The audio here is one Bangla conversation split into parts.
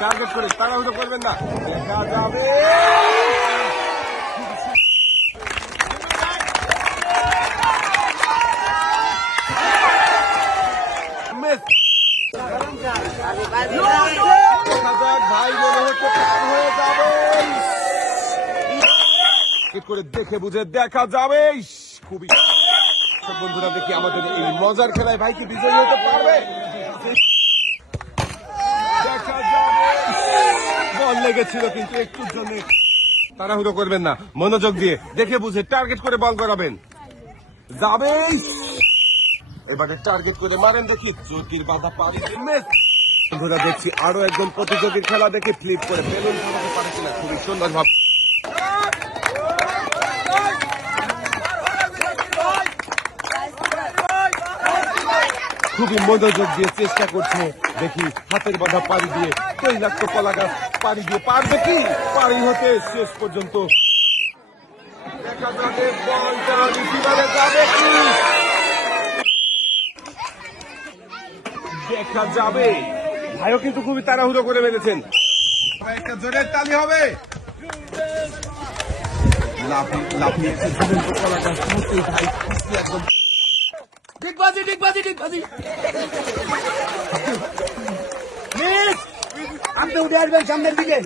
টার্গেট করে তাড়াহুড়ো করবেন না, দেখা যাবে। ভাই মনে হচ্ছে পার হয়ে যাবে, করে দেখে বুঝে দেখা যাবে। খুবই বন্ধুরা, দেখি আমাদের এই মজার খেলায় ভাই কি বিজয়ী হতে পারবে, দেখা যাবে। বল লেগেছিল কিন্তু একটুর জন্য। তাড়াহুড়ো করবেন না, মনোযোগ দিয়ে দেখে বুঝে টার্গেট করে বল করাবেন। যাবে, এবারে টার্গেট করে মারেন দেখি, চোটির বাধা পারি। বন্ধুরা দেখছি আরো একজন প্রতিযোগীর খেলা দেখি ফ্লিপ করে বেলুন ফাটাতে পারে কিনা, খুবই সুন্দর ভাবে। খুবই মনোযোগ দিয়ে চেষ্টা করছে, দেখি হাতের বাধা পাড়ি দিয়ে তৈলাক্ত কলা গাছ পাড়ি দিয়ে পারবে কি পাড়ি হতে শেষ পর্যন্ত। দেখা যাবে বলটা রিসিভারে যাবে কি, দেখা যাবে। ভাইও কিন্তু খুবই তাড়াহুড়ো করে বেঁধেছেন, একটা জোরের তালি হবে। লাফিয়েছে কলা গাছ, ভাই একদম ডিগবাজি ডিগবাজি ডিগবাজি আপনি উঠে আসবেন সামনের দিকে।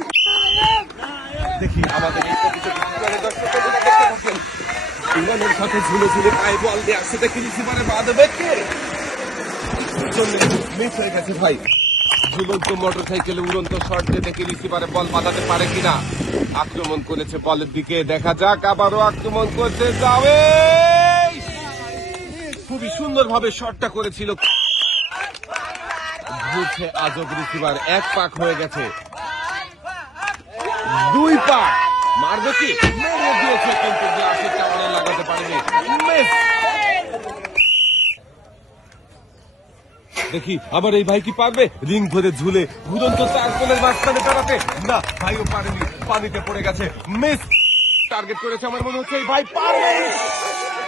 দেখি আমাদের এই প্রতিযোগিতার দর্শকরা দেখতে পাচ্ছেন, ইংল্যান্ডের সাথে ঝুলে ঝুলে পায়ে বল দিয়ে আসছে, দেখি রিসিভারে বাঁধবে কে, মিস হয়ে গেছে ভাই। ঝুলন্ত মোটর সাইকেলে উড়ন্ত শট দিয়ে দেখি রিসিভারে বল বাঁধাতে পারে কিনা। আক্রমণ করেছে বলের দিকে, দেখা যাক, আবারও আক্রমণ করতে যাবে। খুবই সুন্দর ভাবে শটটা করেছিল, ঘুরছে আজব রিসিভার, এক পাক হয়ে গেছে, দুই পাক মারবে কি, মেরে দিয়েছে কিন্তু গ্লাসের টাওয়ারে লাগাতে পারেনি। দেখি আবার এই ভাই কি পারবে রিং ধরে ঝুলে ঘুরন্ত চার কোণের মাঝখানে দাঁড়াতে, না ভাইও পারেনি, পানিতে পড়ে গেছে, মিস। টার্গেট করেছে, আমার মনে হচ্ছে এই ভাই পারবে।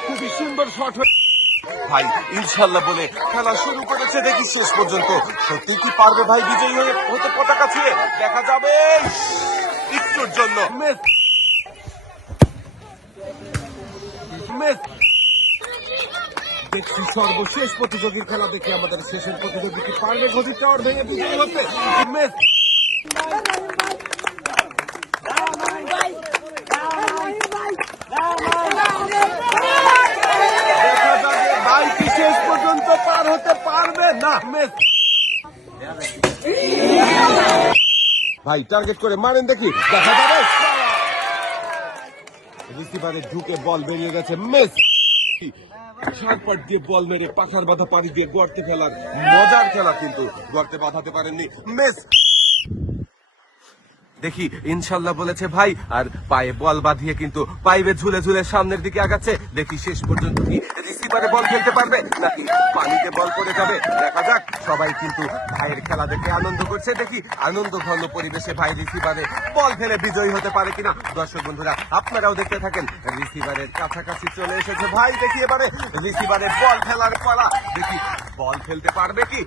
খুবই সুন্দর শট ভাই, ইনশাল্লাহ বলে খেলা শুরু করেছে, দেখি শেষ পর্যন্ত সত্যি কি পারবে ভাই বিজয়ী হতে পতাকা ছুঁয়ে, দেখা যাবে। একটুর জন্য মিস, মিস। দেখছি সর্বশেষ প্রতিযোগীর খেলা, দেখি আমাদের শেষের প্রতিযোগী কি পারবে গদির টাওয়ার ভেঙে বিজয়ী হতে, মিস। দেখা যাবে ভাই কি শেষ পর্যন্ত পার হতে পারবে, না মিস। ভাই টার্গেট করে মারেন দেখি, দেখা যাবে। রিসিভারে ঢুকে বল বেরিয়ে গেছে, মিস। শার্টপাট দিয়ে বল মেরে পাখার বাধা পাড়ি দিয়ে গর্তে ফেলার মজার খেলা, কিন্তু গর্তে বাঁধাতে পারেননি, মিস। দেখি ইনশাল্লাহ বলেছে ভাই, আর পায়ে বল বাঁধিয়ে কিন্তু পাইপে ঝুলে ঝুলে সামনের দিকে আগাচ্ছে, দেখি শেষ পর্যন্ত কি রিসিভারে বল খেলতে পারবে নাকি পানিতে বল পড়ে যাবে, দেখা যাক। সবাই কিন্তু ভাইয়ের খেলা দেখে আনন্দ করছে, দেখি আনন্দ ঘন পরিবেশে ভাই রিসিভারে বল ফেলে বিজয়ী হতে পারে কিনা। দর্শক বন্ধুরা আপনারাও দেখতে থাকেন, রিসিভারের কাছাকাছি চলে এসেছে ভাই, দেখি এবারে রিসিভারে বল ফেলার পালা, দেখি বল ফেলতে পারবে কি।